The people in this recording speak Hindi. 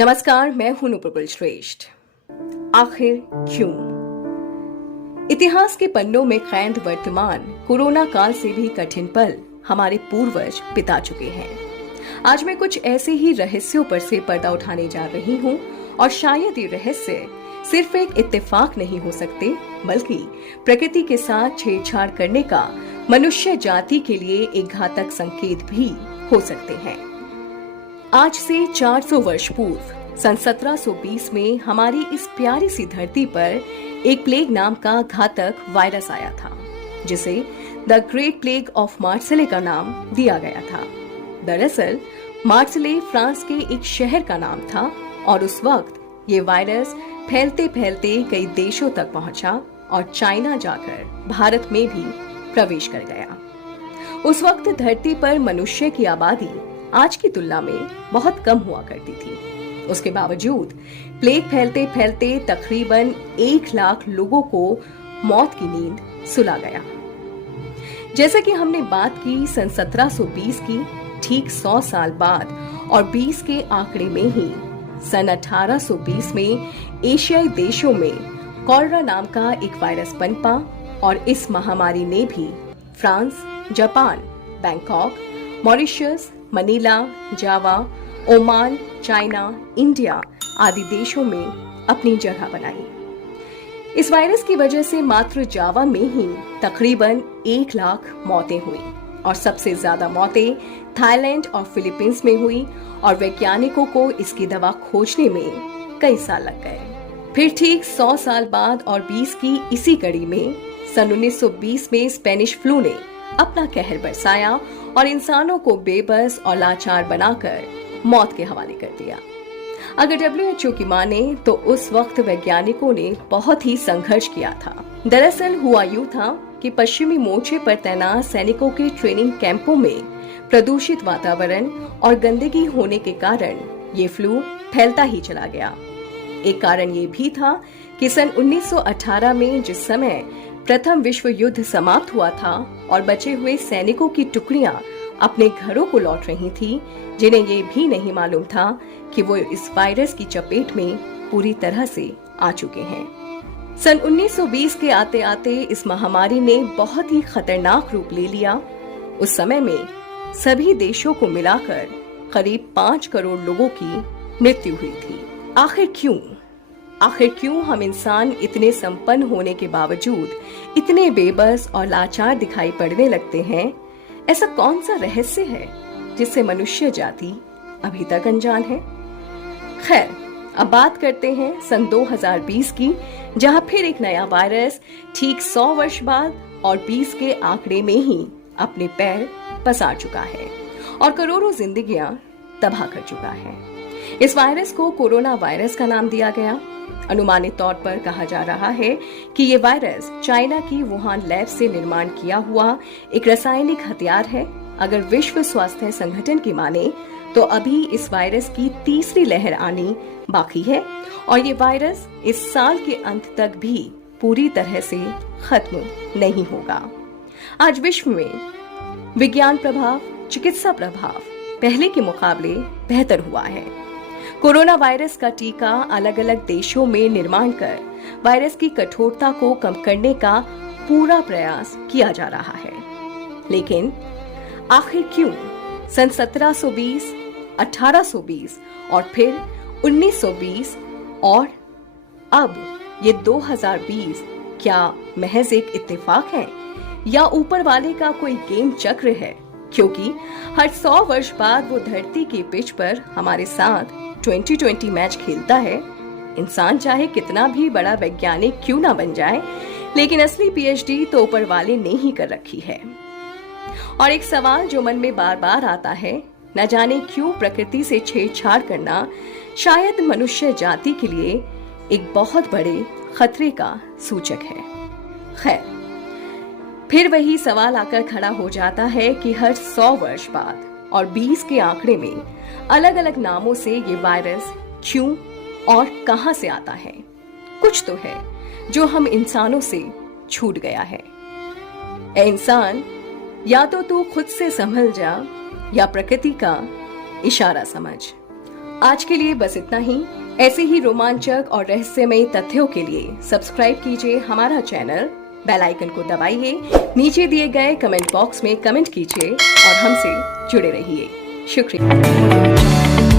नमस्कार, मैं हूं नुपुर श्रेष्ठ। आखिर क्यों? इतिहास के पन्नों में कैद वर्तमान कोरोना काल से भी कठिन पल हमारे पूर्वज बिता चुके हैं। आज मैं कुछ ऐसे ही रहस्यों पर से पर्दा उठाने जा रही हूं और शायद ये रहस्य सिर्फ एक इत्तेफाक नहीं हो सकते, बल्कि प्रकृति के साथ छेड़छाड़ करने का मनुष्य जाति के लिए एक घातक संकेत भी हो सकते हैं। आज से 400 वर्ष पूर्व सन 1720 में हमारी इस प्यारी सी धरती पर एक प्लेग नाम का घातक वायरस आया था, जिसे द ग्रेट प्लेग ऑफ मार्सेले का नाम दिया गया था। दरअसल मार्सेले फ्रांस के एक शहर का नाम था और उस वक्त ये वायरस फैलते फैलते कई देशों तक पहुंचा और चाइना जाकर भारत में भी प्रवेश कर गया। उस वक्त धरती पर मनुष्य की आबादी आज की तुलना में बहुत कम हुआ करती थी। उसके बावजूद प्लेग फैलते फैलते तकरीबन 1 लाख लोगों को मौत की नींद सुला गया। जैसे कि हमने बात की सन 1720 की, ठीक 100 साल बाद और 20 के आंकड़े में ही सन 1820 में एशियाई देशों में कॉलरा नाम का एक वायरस पनपा और इस महामारी ने भी France, Japan, Bangkok, Mauritius, Manila, Java, Oman, China, India आदि देशों में अपनी जगह बनाई। इस वायरस की वजह से मात्र जावा में ही तकरीबन 1 लाख मौतें हुई और सबसे ज्यादा मौतें थाईलैंड और फिलीपींस में हुई और वैज्ञानिकों को इसकी दवा खोजने में कई साल लग गए। फिर ठीक 100 साल बाद और 20 की इसी कड़ी में सन 1920 में स्पेनिश फ्लू ने अपना कहर बरसाया और इंसानों को बेबस और लाचार बनाकर मौत के हवाले कर दिया। अगर WHO की माने तो उस वक्त वैज्ञानिकों ने बहुत ही संघर्ष किया था। दरअसल हुआ यूं था कि पश्चिमी मोर्चे पर तैनात सैनिकों के ट्रेनिंग कैंपों में प्रदूषित वातावरण और गंदगी होने के कारण ये फ्लू फैलता ही चला गया। एक कारण ये भी था कि सन 1918 में जिस समय प्रथम विश्व युद्ध समाप्त हुआ था और बचे हुए सैनिकों की टुकड़ियां अपने घरों को लौट रही थी, जिन्हें ये भी नहीं मालूम था कि वो इस वायरस की चपेट में पूरी तरह से आ चुके हैं। सन 1920 के आते आते इस महामारी ने बहुत ही खतरनाक रूप ले लिया। उस समय में सभी देशों को मिलाकर करीब 5 करोड़ लोगों की मृत्यु हुई थी। आखिर क्यों हम इंसान इतने संपन्न होने के बावजूद इतने बेबस और लाचार दिखाई पड़ने लगते हैं? ऐसा कौन सा रहस्य है जिससे मनुष्य जाति अभी तक अनजान है? खैर, अब बात करते हैं सन 2020 की, जहां फिर एक नया वायरस ठीक 100 वर्ष बाद और 20 के आंकड़े में ही अपने पैर पसार चुका है और करोड़ों जिंदगियां तबाह कर चुका है। इस वायरस को कोरोना वायरस का नाम दिया गया। अनुमानित तौर पर कहा जा रहा है कि ये वायरस चाइना की वुहान लैब से निर्माण किया हुआ एक रासायनिक हथियार है। अगर विश्व स्वास्थ्य संगठन की माने तो अभी इस वायरस की तीसरी लहर आनी बाकी है और ये वायरस इस साल के अंत तक भी पूरी तरह से खत्म नहीं होगा। आज विश्व में विज्ञान प्रभाव, चिकित्सा प्रभाव पहले के मुकाबले बेहतर हुआ है। कोरोना वायरस का टीका अलग अलग देशों में निर्माण कर वायरस की कठोरता को कम करने का पूरा प्रयास किया जा रहा है। लेकिन आखिर क्यों सन 1720, 1820 और फिर 1920 और अब ये 2020 क्या महज एक इत्तेफाक है या ऊपर वाले का कोई गेम चक्र है? क्योंकि हर 100 वर्ष बाद वो धरती की पिच पर हमारे साथ 2020 मैच खेलता है। इंसान चाहे कितना भी बड़ा वैज्ञानिक क्यों ना बन जाए, लेकिन असली PhD तो ऊपर वाले ने ही कर रखी है। और एक सवाल जो मन में बार बार आता है, न जाने क्यों प्रकृति से छेड़छाड़ करना शायद मनुष्य जाति के लिए एक बहुत बड़े खतरे का सूचक है। खैर, फिर वही सवाल आकर खड़ा हो जाता है कि हर 100 वर्ष बाद और 20 के आंकड़े में अलग अलग नामों से ये वायरस क्यों और कहां से आता है? कुछ तो है जो हम इंसानों से छूट गया है। ए इंसान, या तो तू खुद से संभल जा या प्रकृति का इशारा समझ। आज के लिए बस इतना ही। ऐसे ही रोमांचक और रहस्यमय तथ्यों के लिए सब्सक्राइब कीजिए हमारा चैनल, बेल आइकन को दबाइए, नीचे दिए गए कमेंट बॉक्स में कमेंट कीजिए और हमसे जुड़े रहिए। शुक्रिया।